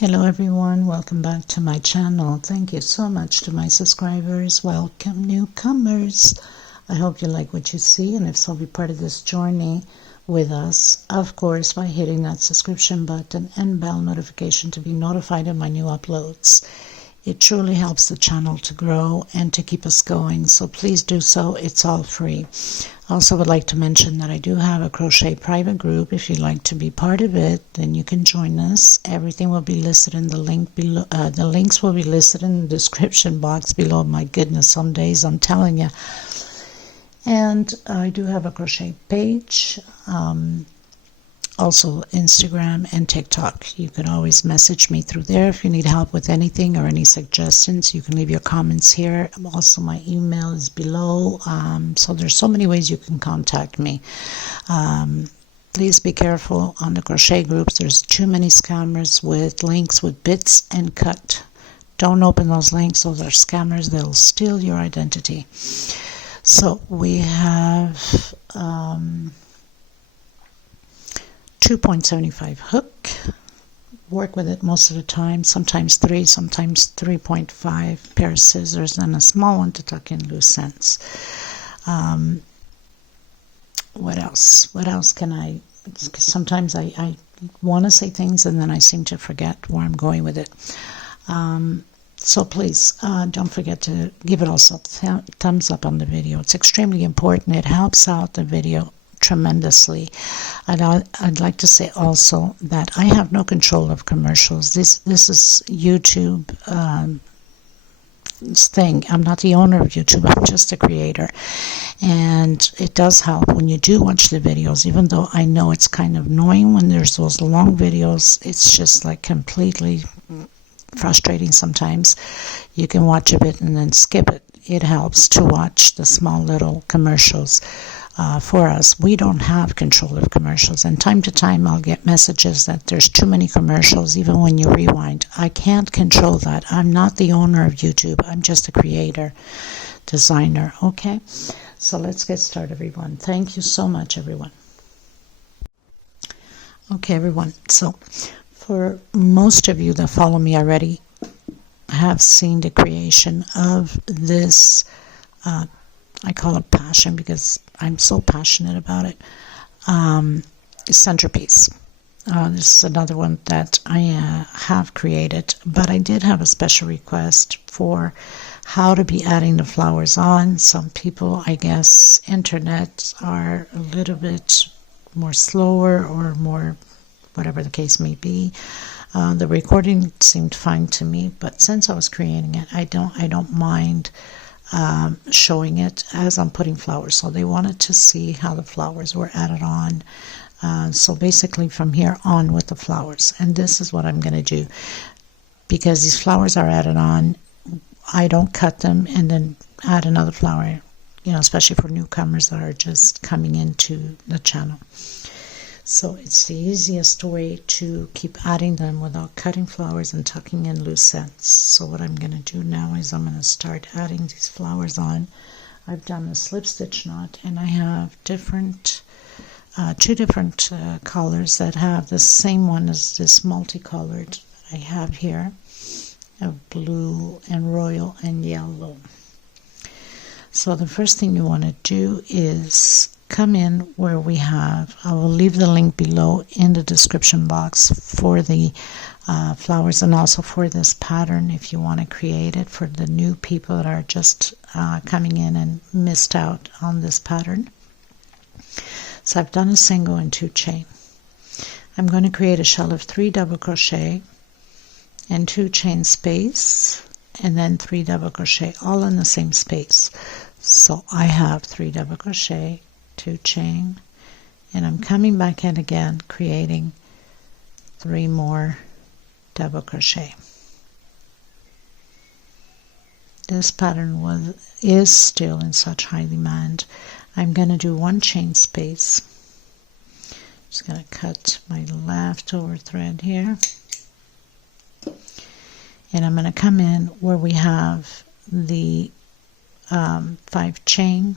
Hello everyone, welcome back to my channel. Thank you so much to my subscribers. Welcome newcomers. I hope you like what you see, and if so, be part of this journey with us, of course, by hitting that subscription button and bell notification to be notified of my new uploads. It truly helps the channel to grow and to keep us going, so please do so. It's all free. I also would like to mention that I do have a crochet private group. If you'd like to be part of it, then you can join us. Everything will be listed in the link below. The links will be listed in the description box below. My goodness, some days I'm telling you. And I do have a crochet page, also Instagram and TikTok. You can always message me through there if you need help with anything or any suggestions. You can leave your comments here. Also, my email is below. So there's so many ways you can contact me. Please be careful on the crochet groups. There's too many scammers with links with bits and cut. Don't open those links. Those are scammers. They'll steal your identity. So we have 2.75 hook. Work with it most of the time, sometimes 3, sometimes 3.5 pair of scissors, and a small one to tuck in loose ends. What else can I, sometimes I want to say things and then I seem to forget where I'm going with it. So please don't forget to give it also a thumbs up on the video. It's extremely important. It helps out the video tremendously. And I'd like to say also that I have no control of commercials. This is YouTube thing. I'm not the owner of YouTube. I'm just a creator. And it does help when you do watch the videos, even though I know it's kind of annoying when there's those long videos. It's just like completely frustrating sometimes. You can watch a bit and then skip it. It helps to watch the small little commercials. For us, we don't have control of commercials, and time to time I'll get messages that there's too many commercials even when you rewind. I can't control that. I'm not the owner of YouTube. I'm just a creator, designer. Okay, so let's get started, everyone. Thank you so much, everyone. Okay, everyone, so for most of you that follow me already have seen the creation of this I call it passion because I'm so passionate about it. Centerpiece. This is another one that I have created, but I did have a special request for how to be adding the flowers on. Some people, I guess, internet are a little bit more slower or more, whatever the case may be. The recording seemed fine to me, but since I was creating it, I don't mind showing it as I'm putting flowers. So they wanted to see how the flowers were added on. So basically from here on with the flowers. And this is what I'm going to do. Because these flowers are added on, I don't cut them and then add another flower, you know, especially for newcomers that are just coming into the channel. So it's the easiest way to keep adding them without cutting flowers and tucking in loose ends. So what I'm going to do now is I'm going to start adding these flowers on. I've done a slip stitch knot, and I have different, two different colors that have the same one as this multicolored I have here, of blue and royal and yellow. So the first thing you want to do is come in where we have, I will leave the link below in the description box for the flowers and also for this pattern if you want to create it for the new people that are just coming in and missed out on this pattern. So I've done a single and 2 chain. I'm going to create a shell of 3 double crochet and 2 chain space and then 3 double crochet all in the same space. So I have 3 double crochet, 2 chain, and I'm coming back in again, creating 3 more double crochet. This pattern is still in such high demand. I'm going to do 1 chain space. Just going to cut my leftover thread here, and I'm going to come in where we have the 5 chain,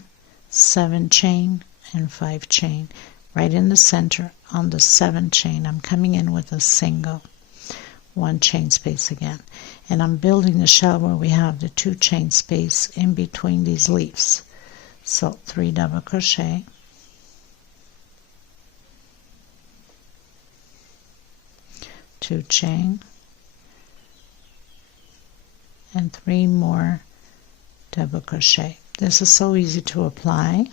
7 chain, and 5 chain right in the center on the 7 chain. I'm coming in with a single. 1 chain space again, and I'm building the shell where we have the 2 chain space in between these leaves. So 3 double crochet, two chain, and 3 more double crochet. This is so easy to apply.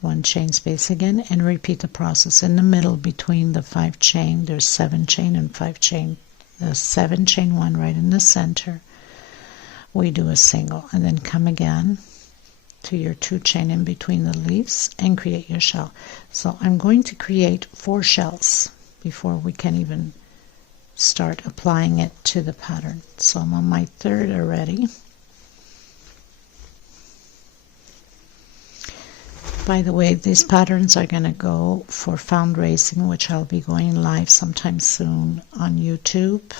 1 chain space again, and repeat the process. In the middle between the 5 chain, there's 7 chain and 5 chain. The 7 chain one right in the center, we do a single, and then come again to your 2 chain in between the leaves and create your shell. So I'm going to create 4 shells before we can even start applying it to the pattern. So I'm on my 3rd already. By the way, these patterns are going to go for fundraising, which I'll be going live sometime soon on YouTube.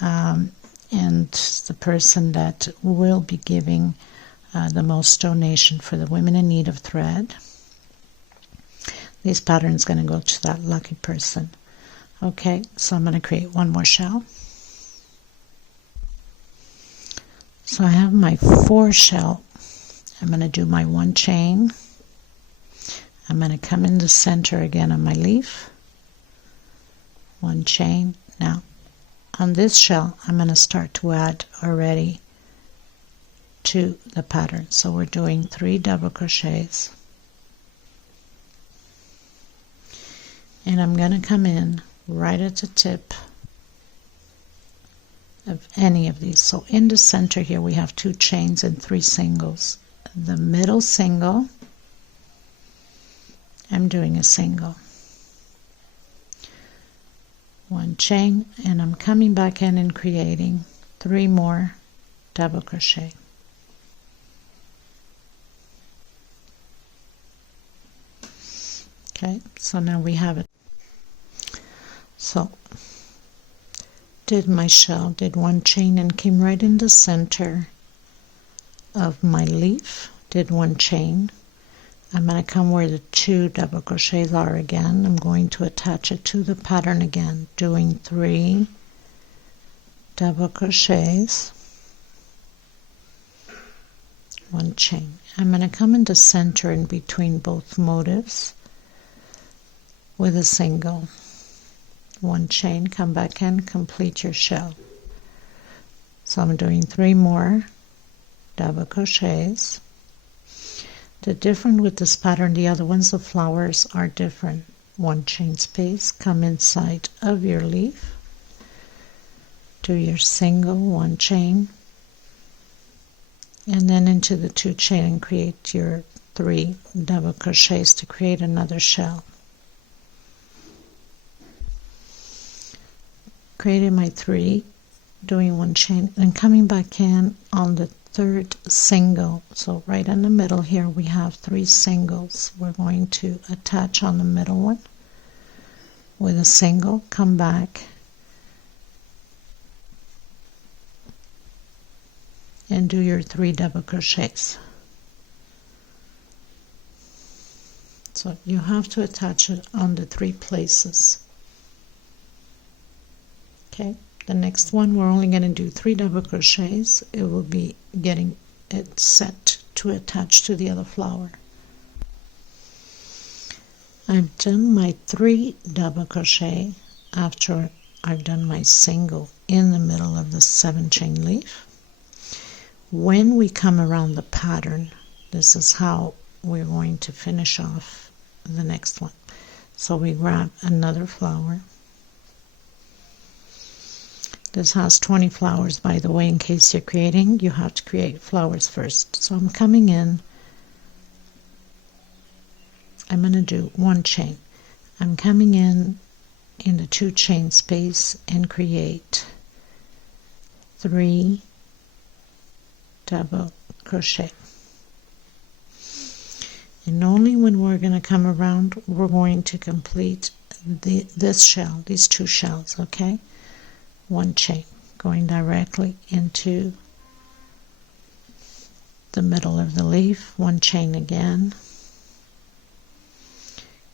And the person that will be giving the most donation for the Women in Need of Thread, these patterns going to go to that lucky person. Okay, so I'm going to create 1 more shell. So I have my 4 shell. I'm going to do my 1 chain. I'm going to come in the center again on my leaf, 1 chain. Now on this shell I'm going to start to add already to the pattern. So we're doing 3 double crochets, and I'm going to come in right at the tip of any of these. So in the center here we have 2 chains and 3 singles. The middle single, I'm doing a single, 1 chain, and I'm coming back in and creating 3 more double crochet. Okay, so now we have it. So did my shell, did 1 chain and came right in the center of my leaf, did 1 chain. I'm going to come where the 2 double crochets are again. I'm going to attach it to the pattern again, doing 3 double crochets, 1 chain. I'm going to come in the center in between both motifs with a single, 1 chain, come back in, complete your shell. So I'm doing 3 more double crochets. The difference with this pattern, the other ones, the flowers are different. 1 chain space, come inside of your leaf, do your single, 1 chain, and then into the 2 chain and create your 3 double crochets to create another shell. Created my 3, doing 1 chain and coming back in on the 3rd single. So right in the middle here we have 3 singles. We're going to attach on the middle one with a single, come back and do your 3 double crochets. So you have to attach it on the 3 places. Okay. The next one we're only going to do 3 double crochets. It will be getting it set to attach to the other flower. I've done my 3 double crochet after I've done my single in the middle of the 7 chain leaf. When we come around the pattern, this is how we're going to finish off the next one. So we grab another flower. This has 20 flowers, by the way, in case you're creating, you have to create flowers first. So I'm coming in, I'm going to do 1 chain. I'm coming in the 2 chain space and create 3 double crochet. And only when we're going to come around, we're going to complete this shell, these 2 shells, okay? 1 chain, going directly into the middle of the leaf, 1 chain again,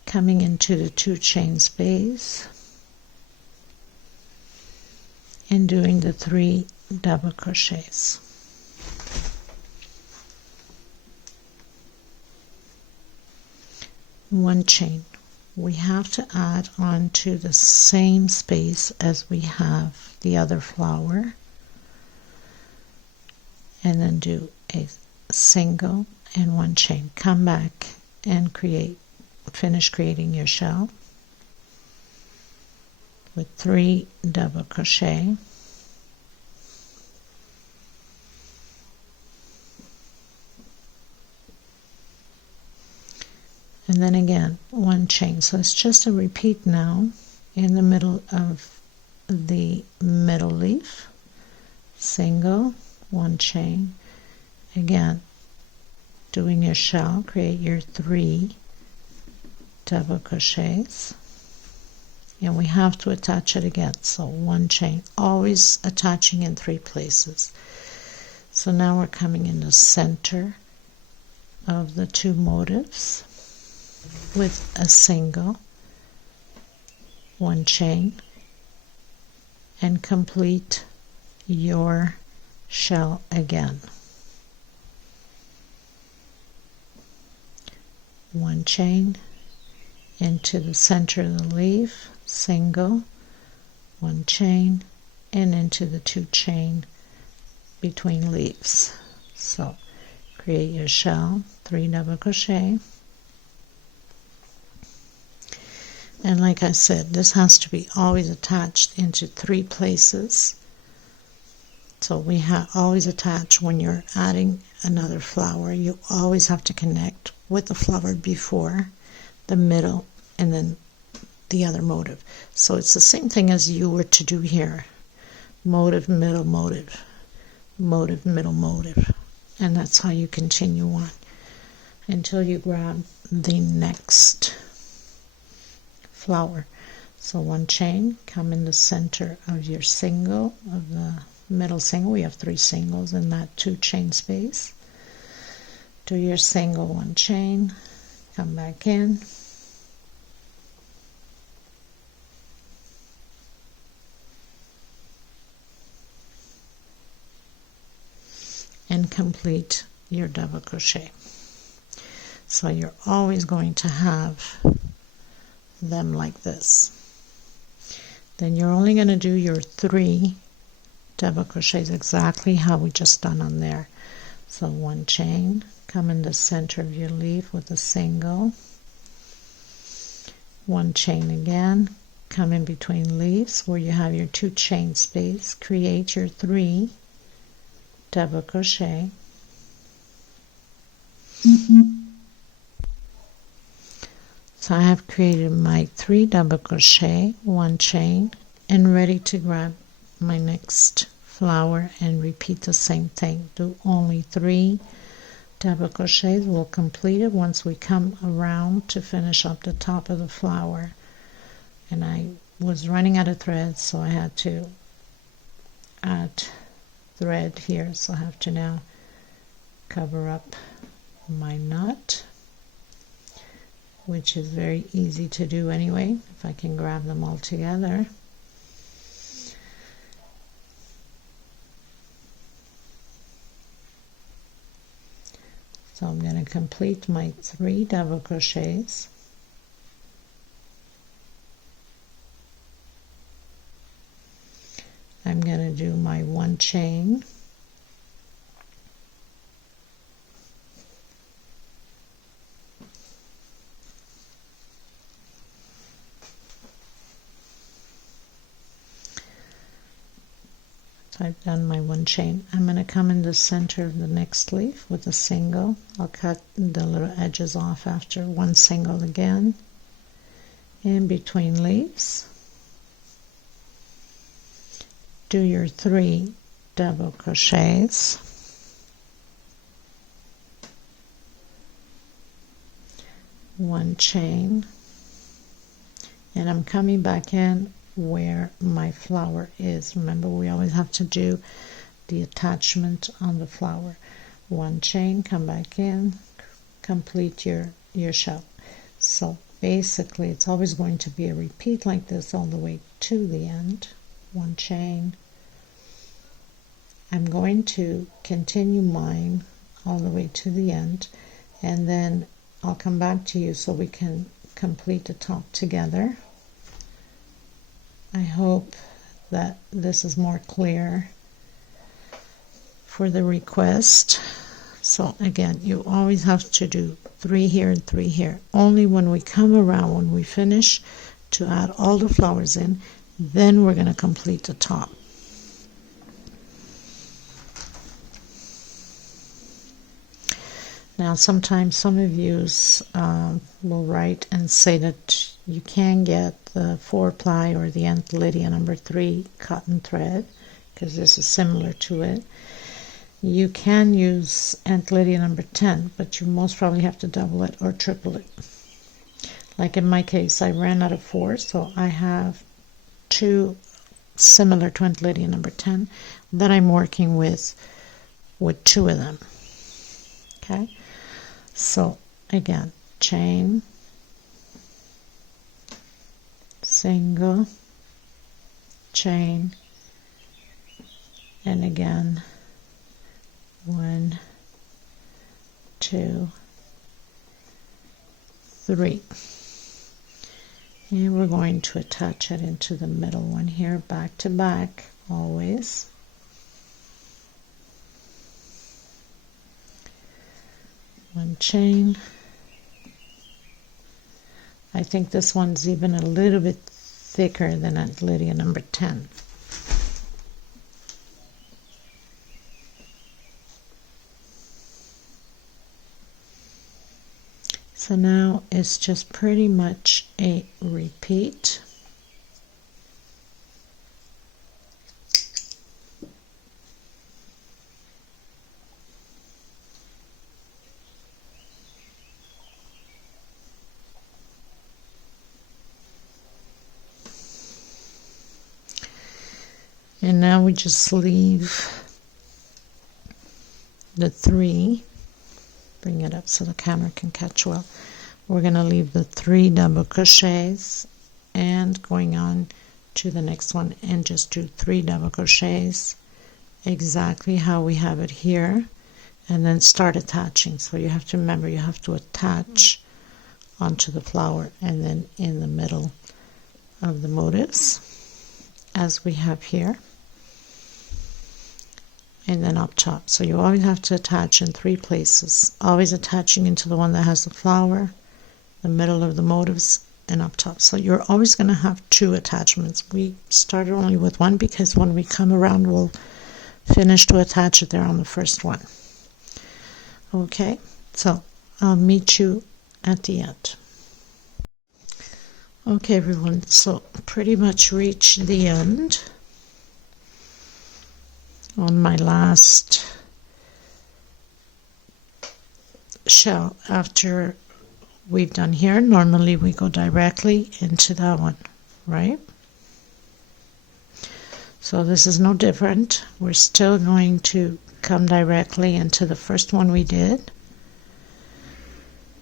coming into the 2 chain space, and doing the 3 double crochets. One chain. We have to add on to the same space as we have the other flower, and then do a single and one chain. Come back and finish creating your shell with 3 double crochet, and then again one chain. So it's just a repeat now in the middle of the middle leaf, single, one chain, again doing your shell, create your 3 double crochets, and we have to attach it again, so one chain, always attaching in 3 places. So now we're coming in the center of the 2 motifs with a single, one chain, and complete your shell again. One chain into the center of the leaf, single, one chain, and into the 2 chain between leaves. So create your shell, 3 double crochet, and like I said, this has to be always attached into 3 places. So we always attach when you're adding another flower. You always have to connect with the flower before, the middle, and then the other motif. So it's the same thing as you were to do here. Motif, middle motif, motif, middle motif. And that's how you continue on until you grab the next flower. So one chain, come in the center of your single, of the middle single. We have 3 singles in that 2 chain space. Do your single, one chain, come back in, and complete your double crochet. So you're always going to have them like this. Then you're only going to do your 3 double crochets exactly how we just done on there. So one chain, come in the center of your leaf with a single, one chain again, come in between leaves where you have your 2 chain space, create your 3 double crochet, so I have created my 3 double crochet, one chain, and ready to grab my next flower and repeat the same thing. Do only 3 double crochets. We'll complete it once we come around to finish up the top of the flower. And I was running out of thread, so I had to add thread here, so I have to now cover up my knot, which is very easy to do anyway if I can grab them all together. So I'm going to complete my 3 double crochets. I'm going to do my 1 chain, so I've done my 1 chain. I'm going to come in the center of the next leaf with a single. I'll cut the little edges off after 1 single again, in between leaves. Do your 3 double crochets, one chain, and I'm coming back in where my flower is. Remember, we always have to do the attachment on the flower. 1 chain, come back in, complete your shell. So basically it's always going to be a repeat like this all the way to the end. 1 chain, I'm going to continue mine all the way to the end, and then I'll come back to you so we can complete the top together. I hope that this is more clear for the request. So again, you always have to do 3 here and 3 here. Only when we come around, when we finish to add all the flowers in, then we're going to complete the top. Now sometimes some of you will write and say that you can get the 4-ply or the Aunt Lydia number 3 cotton thread, because this is similar to it. You can use Aunt Lydia number 10, but you most probably have to double it or triple it. Like in my case, I ran out of 4, so I have 2 similar to Aunt Lydia number 10 that I'm working with 2 of them. Okay, so again, chain, single, chain, and again 1, 2, 3, and we're going to attach it into the middle one here, back to back always. One chain. I think this one's even a little bit thicker than Aunt Lydia number 10. So now it's just pretty much a repeat. And now we just leave the 3. Bring it up so the camera can catch well. We're going to leave the 3 double crochets and going on to the next one and just do 3 double crochets exactly how we have it here, and then start attaching. So you have to remember, you have to attach onto the flower and then in the middle of the motifs as we have here, and then up top. So you always have to attach in 3 places, always attaching into the one that has the flower, the middle of the motifs, and up top. So you're always going to have 2 attachments. We started only with 1 because when we come around we'll finish to attach it there on the first one. Okay, so I'll meet you at the end. Okay everyone, so pretty much reached the end on my last shell. After we've done here, normally we go directly into that one, right? So this is no different. We're still going to come directly into the first one we did.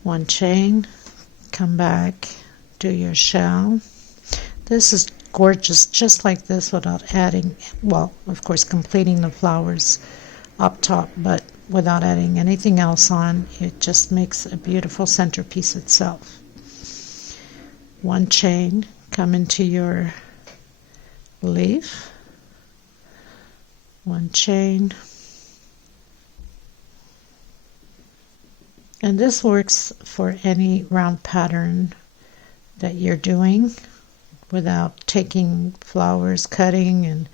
1 chain, come back, do your shell. This is gorgeous, just like this, without adding, well, of course completing the flowers up top, but without adding anything else on. It just makes a beautiful centerpiece itself. 1 chain, come into your leaf, 1 chain, and this works for any round pattern that you're doing, without taking flowers, cutting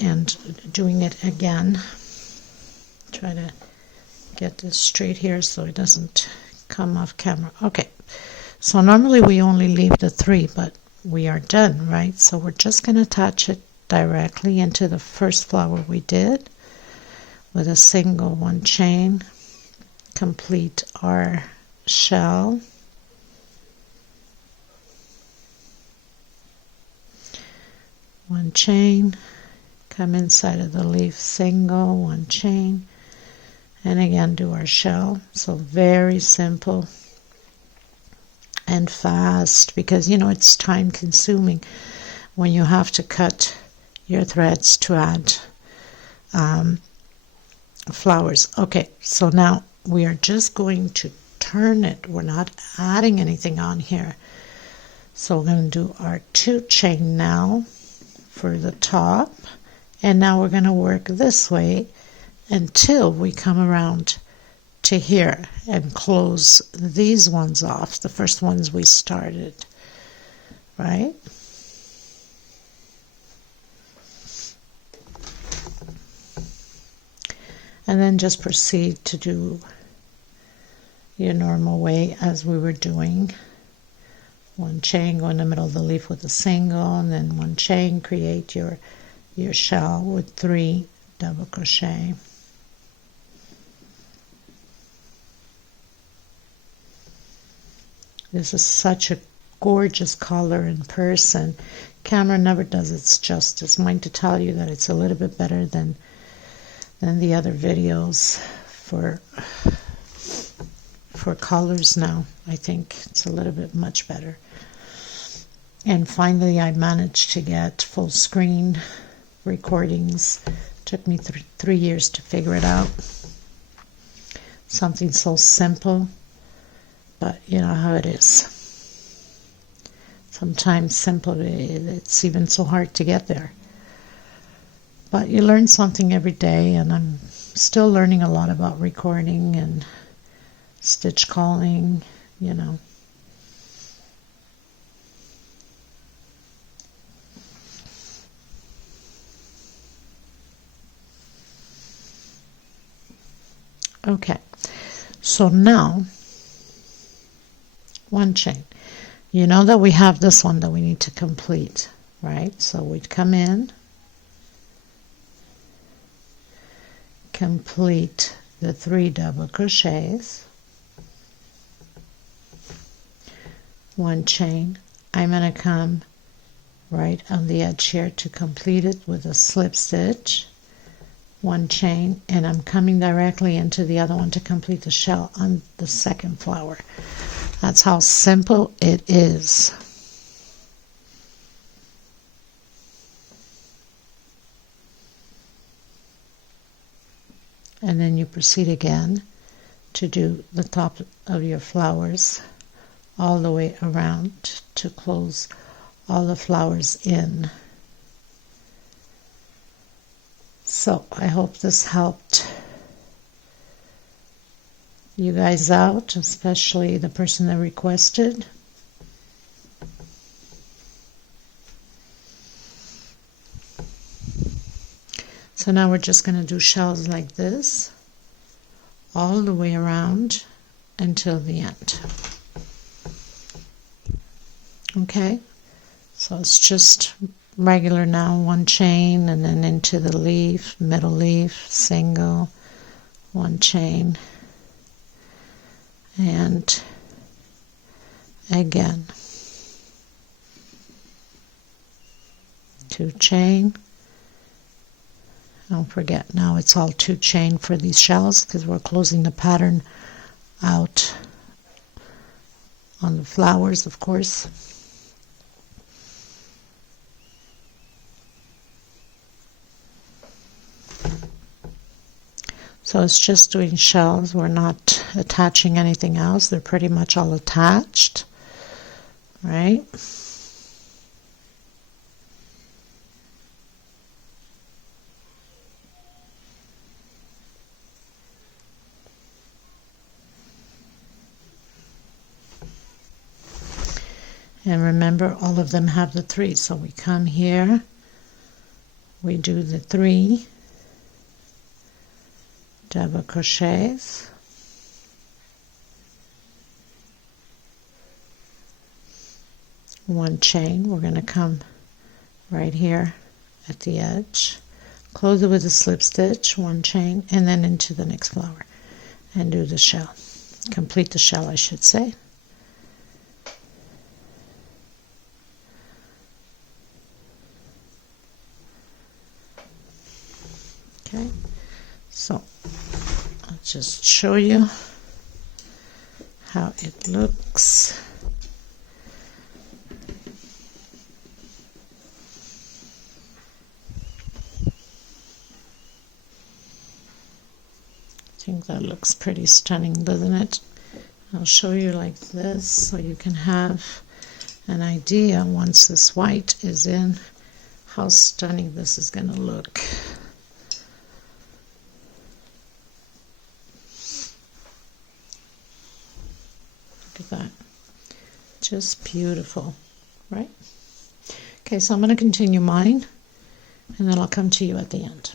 and doing it again. Try to get this straight here so it doesn't come off camera. Okay, so normally we only leave the 3, but we are done, right? So we're just going to attach it directly into the first flower we did with a single 1 chain, complete our shell. 1 chain, come inside of the leaf, single, 1 chain, and again do our shell. So very simple and fast, because you know it's time consuming when you have to cut your threads to add flowers. Okay, so now we are just going to turn it. We're not adding anything on here. So we're going to do our 2 chain now for the top, and now we're going to work this way until we come around to here and close these ones off, the first ones we started, right? And then just proceed to do your normal way as we were doing. 1 chain, go in the middle of the leaf with a single, and then 1 chain, create your shell with 3 double crochet. This is such a gorgeous color in person. Camera never does its justice. Mind to tell you that it's a little bit better than the other videos for colors now. I think it's a little bit much better. And finally I managed to get full screen recordings. Took me 3 years to figure it out. Something so simple, but you know how it is. Sometimes simple, it's even so hard to get there. But you learn something every day, and I'm still learning a lot about recording and stitch calling, you know. Okay, so now 1 chain. You know that we have this one that we need to complete, right? So we'd come in, complete the 3 double crochets, 1 chain. I'm going to come right on the edge here to complete it with a slip stitch, 1 chain, and I'm coming directly into the other one to complete the shell on the second flower. That's how simple it is. And then you proceed again to do the top of your flowers all the way around to close all the flowers in. So I hope this helped you guys out, especially the person that requested. So now we're just going to do shells like this all the way around until the end. Okay, so it's just regular now, 1 chain, and then into the leaf, middle leaf, single, 1 chain, and again 2 chain. Don't forget, now it's all 2 chain for these shells because we're closing the pattern out on the flowers, of course. So it's just doing shells. We're not attaching anything else. They're pretty much all attached, right? And remember, all of them have the 3. So we come here, we do the 3 double crochets, one chain. We're going to come right here at the edge, close it with a slip stitch, 1 chain, and then into the next flower and do the shell. Complete the shell, I should say. Okay, so I'll just show you how it looks. think that looks pretty stunning, doesn't it? I'll show you like this so you can have an idea once this white is in how stunning this is going to look. Look at that. Just beautiful, right? Okay, so I'm going to continue mine and then I'll come to you at the end.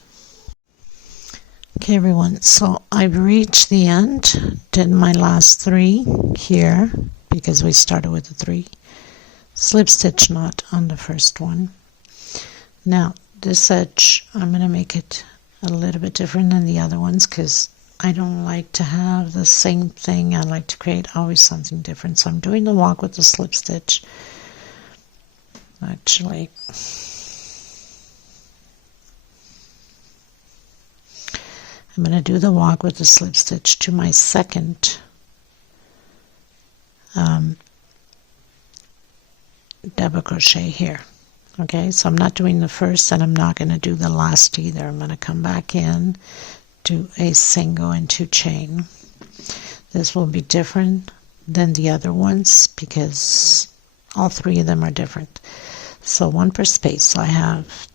Okay everyone, so I've reached the end, did my last 3 here because we started with the 3 slip stitch knot on the first one. Now this edge, I'm going to make it a little bit different than the other ones because I don't like to have the same thing. I like to create always something different. So I'm doing the walk with the slip stitch. Actually, I'm going to do the walk with the slip stitch to my second double crochet here. Okay, so I'm not doing the first and I'm not going to do the last either. I'm going to come back in, do a single and 2 chain. This will be different than the other ones because all 3 of them are different. So 1 per space. So I have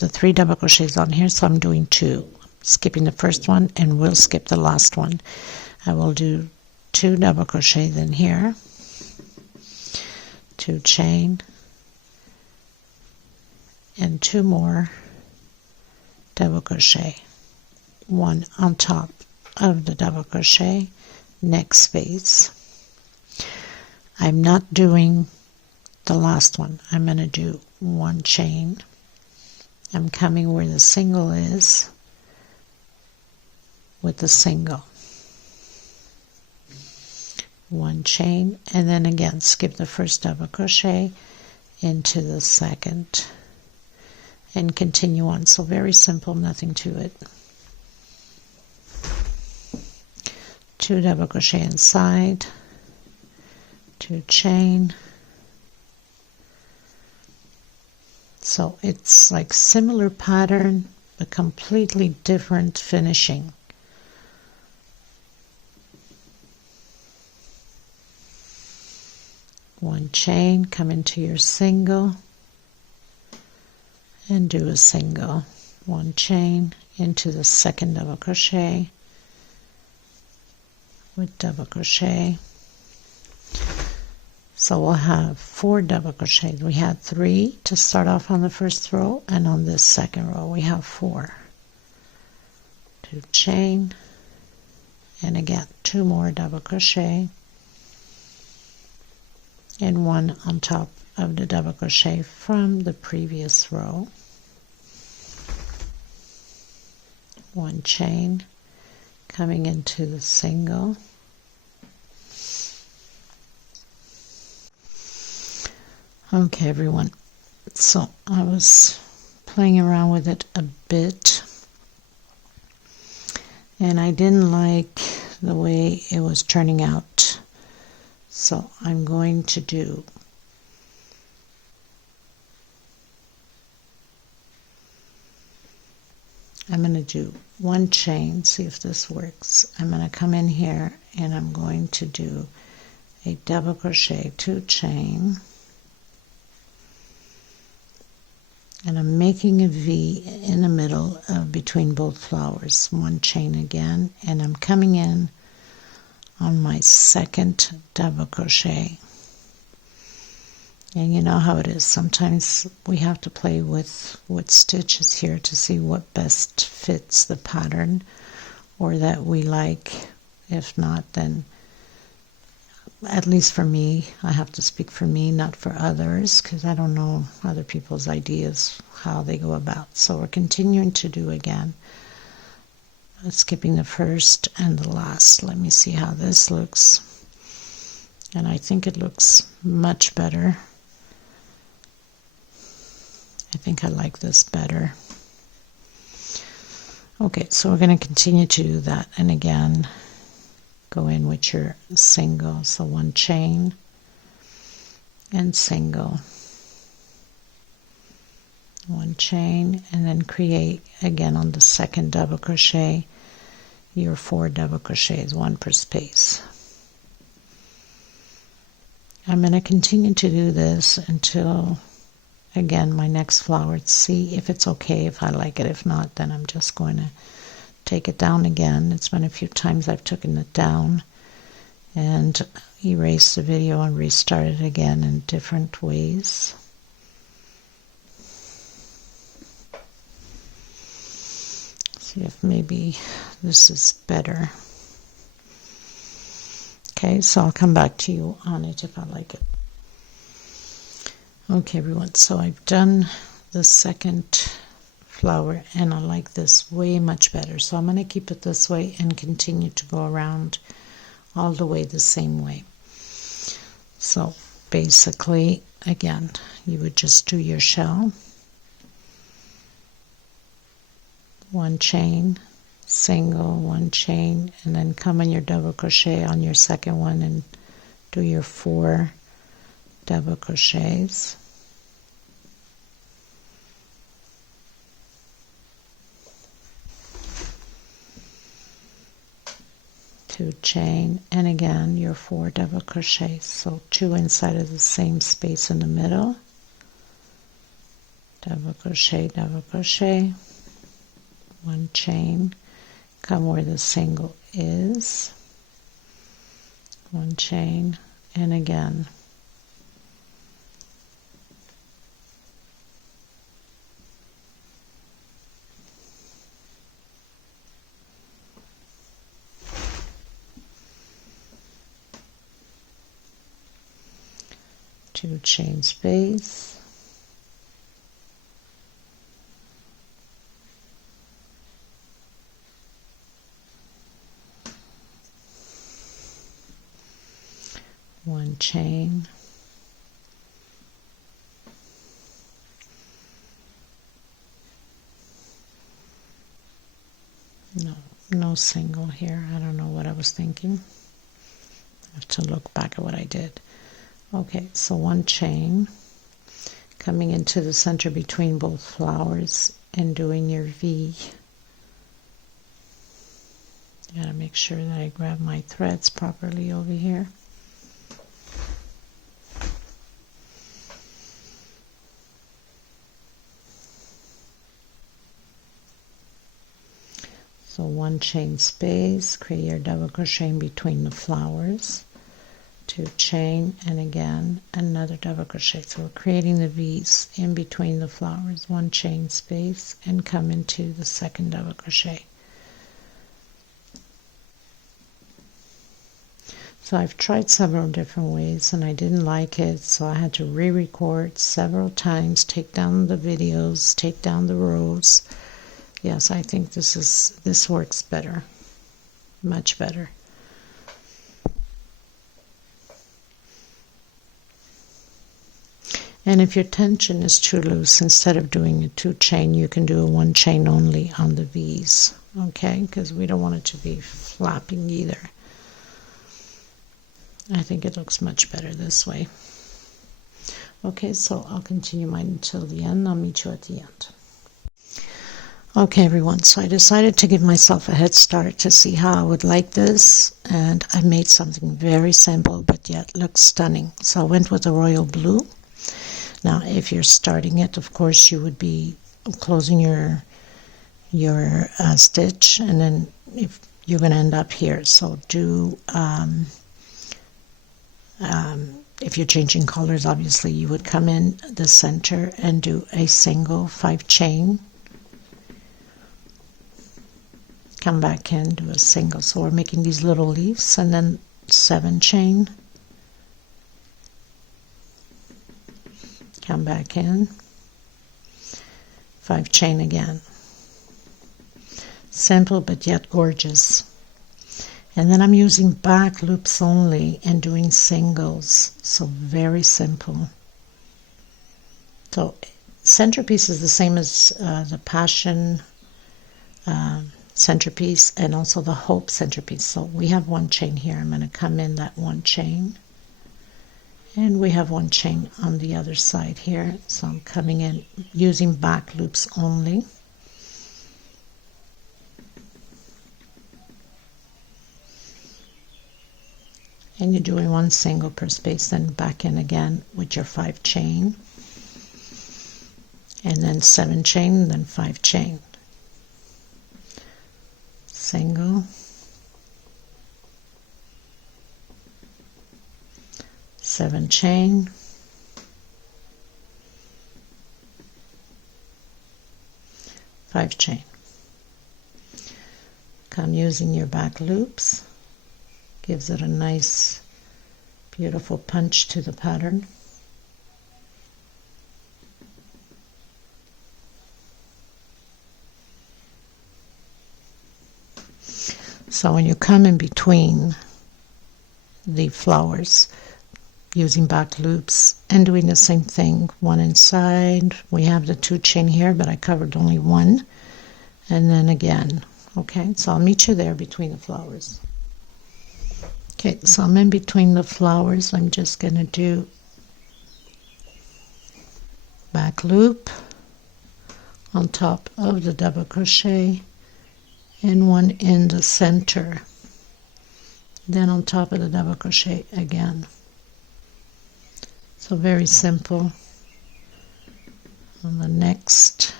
the 3 double crochets on here, so I'm doing 2. Skipping the first one and we'll skip the last one. I will do 2 double crochets in here, 2 chain, and 2 more double crochet, 1 on top of the double crochet, next space. I'm not doing the last one. I'm going to do 1 chain. I'm coming where the single is with the single, 1 chain, and then again skip the first double crochet into the second and continue on. So very simple, nothing to it. 2 double crochet inside, 2 chain. So it's like similar pattern but completely different finishing. One chain, come into your single and do a single, 1 chain into the second double crochet with double crochet. So we'll have 4 double crochets. We had 3 to start off on the first row, and on this second row we have 4. 2 chain, and again 2 more double crochet, and 1 on top of the double crochet from the previous row. 1 chain, coming into the single, okay everyone, so I was playing around with it a bit and I didn't like the way it was turning out, so I'm going to do one chain, see if this works. I'm going to come in here and I'm going to do a double crochet, 2 chain, and I'm making a V in the middle of between both flowers, 1 chain again, and I'm coming in on my second double crochet. And you know how it is, sometimes we have to play with stitches here to see what best fits the pattern or that we like. If not, then at least for me, I have to speak for me, not for others, because I don't know other people's ideas, how they go about. So we're continuing to do again, skipping the first and the last. Let me see how this looks. And I think it looks much better. I think I like this better. Okay, so we're going to continue to do that, and again go in with your single, so 1 chain and single, 1 chain, and then create again on the second double crochet your 4 double crochets, 1 per space. I'm going to continue to do this until, again, my next flower, to see if it's okay, if I like it. If not, then I'm just going to take it down again. It's been a few times I've taken it down and erased the video and restarted again in different ways. See if maybe this is better. Okay, so I'll come back to you on it if I like it. Okay, everyone, so I've done the second flower and I like this way much better. So I'm going to keep it this way and continue to go around all the way the same way. So basically, again, you would just do your shell, 1 chain, single, 1 chain, and then come in your double crochet on your second one and do your 4 double crochets. Two chain, and again your 4 double crochets, so 2 inside of the same space in the middle, double crochet, 1 chain, come where the single is, 1 chain, and again 2 chain space, one chain, no single here. I don't know what I was thinking. I have to look back at what I did. Okay, so 1 chain, coming into the center between both flowers and doing your V. You gotta make sure that I grab my threads properly over here. So 1 chain space, create your double crochet in between the flowers, 2 chain, and again another double crochet. So we're creating the V's in between the flowers, 1 chain space, and come into the second double crochet. So I've tried several different ways and I didn't like it, so I had to re-record several times, take down the videos, take down the rows. Yes, I think this works better, much better. And if your tension is too loose, instead of doing a 2 chain, you can do a 1 chain only on the V's, okay? Because we don't want it to be flapping either. I think it looks much better this way. Okay, so I'll continue mine until the end. I'll meet you at the end. Okay, everyone, so I decided to give myself a head start to see how I would like this, and I made something very simple, but yet looks stunning. So I went with the royal blue. Now, if you're starting it, of course, you would be closing your stitch, and then if you're going to end up here. So do, if you're changing colors, obviously, you would come in the center and do a single 5 chain. Come back in, do a single. So we're making these little leaves, and then 7 chain. Come back in, 5 chain again. Simple but yet gorgeous. And then I'm using back loops only and doing singles, so very simple. So centerpiece is the same as the passion centerpiece and also the hope centerpiece. So we have 1 chain here. I'm going to come in that 1 chain. And we have 1 chain on the other side here. So I'm coming in using back loops only. and you're doing 1 single per space, then back in again with your 5 chain, and then 7 chain, then 5 chain, single, seven chain, five chain. Come using your back loops, gives it a nice beautiful punch to the pattern. So when you come in between the flowers, using back loops and doing the same thing, 1 inside, we have the 2 chain here, but I covered only 1, and then again. Okay, so I'll meet you there between the flowers. Okay, so I'm in between the flowers. I'm just going to do back loop on top of the double crochet and 1 in the center, then on top of the double crochet again. So very simple. On the next,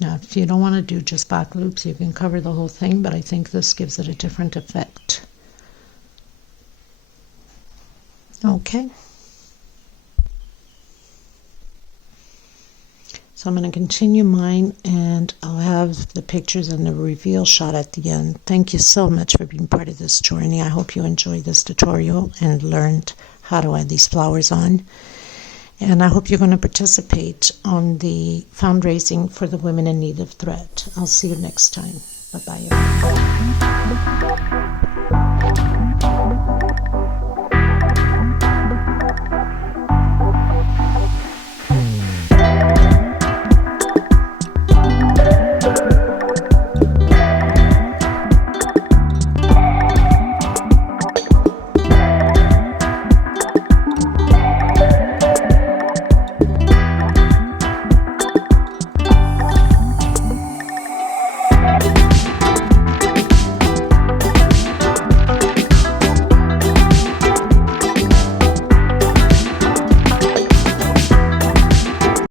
now if you don't want to do just back loops, you can cover the whole thing, but I think this gives it a different effect. Okay. So I'm going to continue mine, and I'll have the pictures and the reveal shot at the end. Thank you so much for being part of this journey. I hope you enjoyed this tutorial and learned how to add these flowers on. And I hope you're going to participate on the fundraising for the Women in Need of Thread. I'll see you next time. Bye-bye, everyone.